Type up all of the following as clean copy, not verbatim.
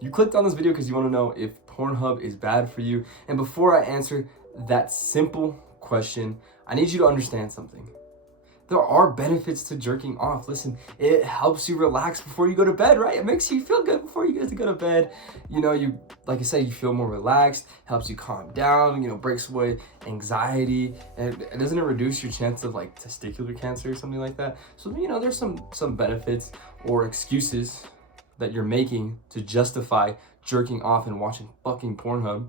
You clicked on this video because you want to know if Pornhub is bad for you. And before I answer that simple question, I need you to understand something. There are benefits to jerking off. Listen, it helps you relax before you go to bed, right? It makes you feel good before you get to go to bed. You know, like I said, you feel more relaxed, helps you calm down, breaks away anxiety. And doesn't it reduce your chance of like testicular cancer or something like that? So, there's some benefits or excuses that you're making to justify jerking off and watching fucking Pornhub.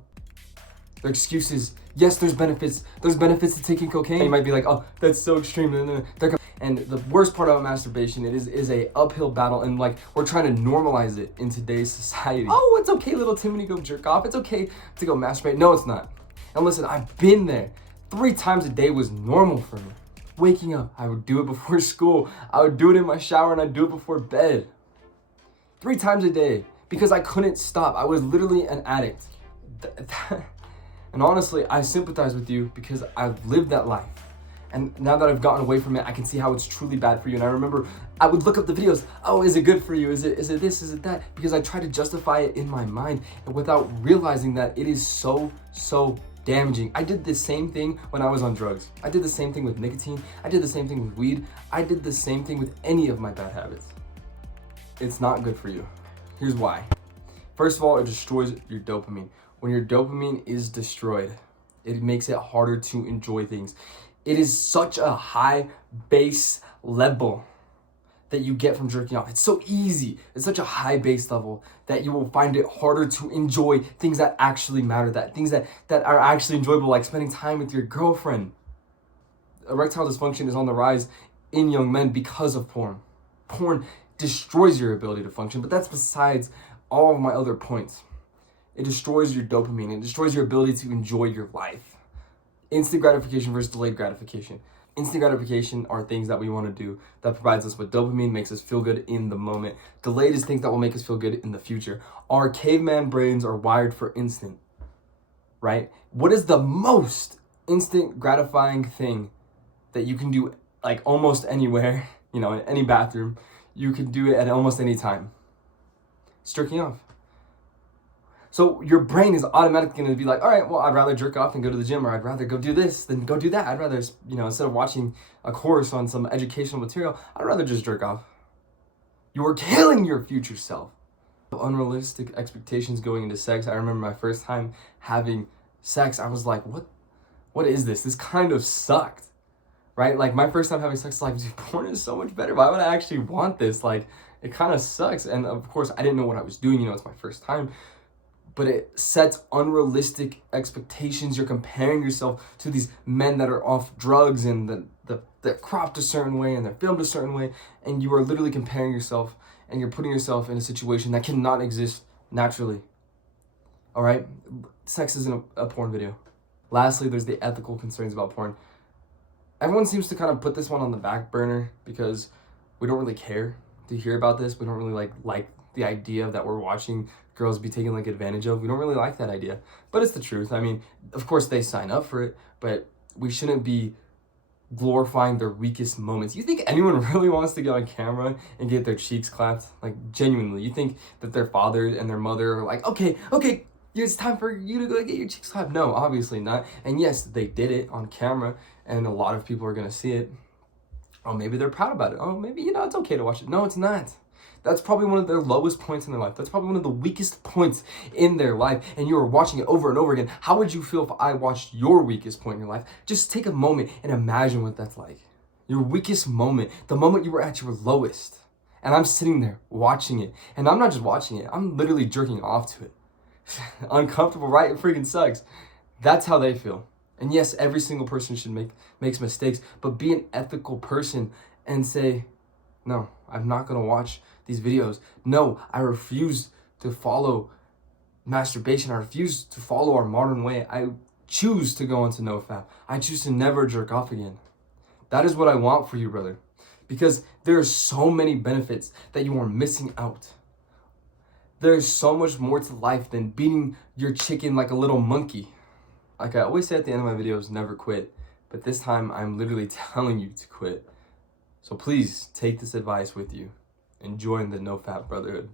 Their excuses, yes, there's benefits. There's benefits to taking cocaine. You might be like, oh, that's so extreme. And the worst part about masturbation, it is a uphill battle, and like we're trying to normalize it in today's society. Oh, it's okay, little Timmy, to go jerk off. It's okay to go masturbate. No, it's not. And listen, I've been there. 3 times a day was normal for me. Waking up, I would do it before school. I would do it in my shower, and I'd do it before bed. 3 times a day because I couldn't stop. I was literally an addict. And honestly, I sympathize with you because I've lived that life. And now that I've gotten away from it, I can see how it's truly bad for you. And I remember I would look up the videos. Oh, is it good for you? Is it this? Is it that? Because I try to justify it in my mind and without realizing that it is so damaging. I did the same thing when I was on drugs. I did the same thing with nicotine. I did the same thing with weed. I did the same thing with any of my bad habits. It's not good for you. Here's why. First of all, it destroys your dopamine. When your dopamine is destroyed, it makes it harder to enjoy things. It is such a high base level that you get from jerking off. It's so easy. It's such a high base level that you will find it harder to enjoy things that actually matter, things that are actually enjoyable, like spending time with your girlfriend. Erectile dysfunction is on the rise in young men because of porn. Porn destroys your ability to function, but that's besides all of my other points. It destroys your dopamine. It destroys your ability to enjoy your life. Instant gratification versus delayed gratification. Instant gratification are things that we want to do that provides us with dopamine, makes us feel good in the moment. Delayed is things that will make us feel good in the future. Our caveman brains are wired for instant, right? What is the most instant gratifying thing that you can do like almost anywhere, in any bathroom? You can do it at almost any time. It's jerking off. So your brain is automatically going to be like, all right, well, I'd rather jerk off than go to the gym, or I'd rather go do this than go do that. I'd rather, instead of watching a course on some educational material, I'd rather just jerk off. You are killing your future self. Unrealistic expectations going into sex. I remember my first time having sex, I was like, what is this? This kind of sucked, right? Like my first time having sex, like, dude, porn is so much better. Why would I actually want this? Like, it kind of sucks. And of course, I didn't know what I was doing. It's my first time. But it sets unrealistic expectations. You're comparing yourself to these men that are off drugs and they're cropped a certain way and they're filmed a certain way. And you are literally comparing yourself and you're putting yourself in a situation that cannot exist naturally. All right? Sex isn't a porn video. Lastly, there's the ethical concerns about porn. Everyone seems to kind of put this one on the back burner because we don't really care to hear about this. We don't really like the idea that we're watching girls be taken advantage of. We don't really like that idea, but it's the truth. I mean, of course they sign up for it, but we shouldn't be glorifying their weakest moments. You think anyone really wants to get on camera and get their cheeks clapped? Like, genuinely, you think that their father and their mother are like, okay, it's time for you to go get your cheeks clapped? No, obviously not. And yes, they did it on camera and a lot of people are gonna see it. Oh, maybe they're proud about it. Oh, maybe, it's okay to watch it. No, it's not. That's probably one of their lowest points in their life. That's probably one of the weakest points in their life. And you are watching it over and over again. How would you feel if I watched your weakest point in your life? Just take a moment and imagine what that's like. Your weakest moment, the moment you were at your lowest. And I'm sitting there watching it. And I'm not just watching it. I'm literally jerking off to it. Uncomfortable, right? It freaking sucks. That's how they feel. And yes, every single person makes mistakes. But be an ethical person and say, no, I'm not going to watch these videos. No, I refuse to follow masturbation. I refuse to follow our modern way. I choose to go into NoFap. I choose to never jerk off again. That is what I want for you, brother. Because there are so many benefits that you are missing out. There is so much more to life than beating your chicken like a little monkey. Like I always say at the end of my videos, never quit. But this time, I'm literally telling you to quit. So please take this advice with you and join the NoFap Brotherhood.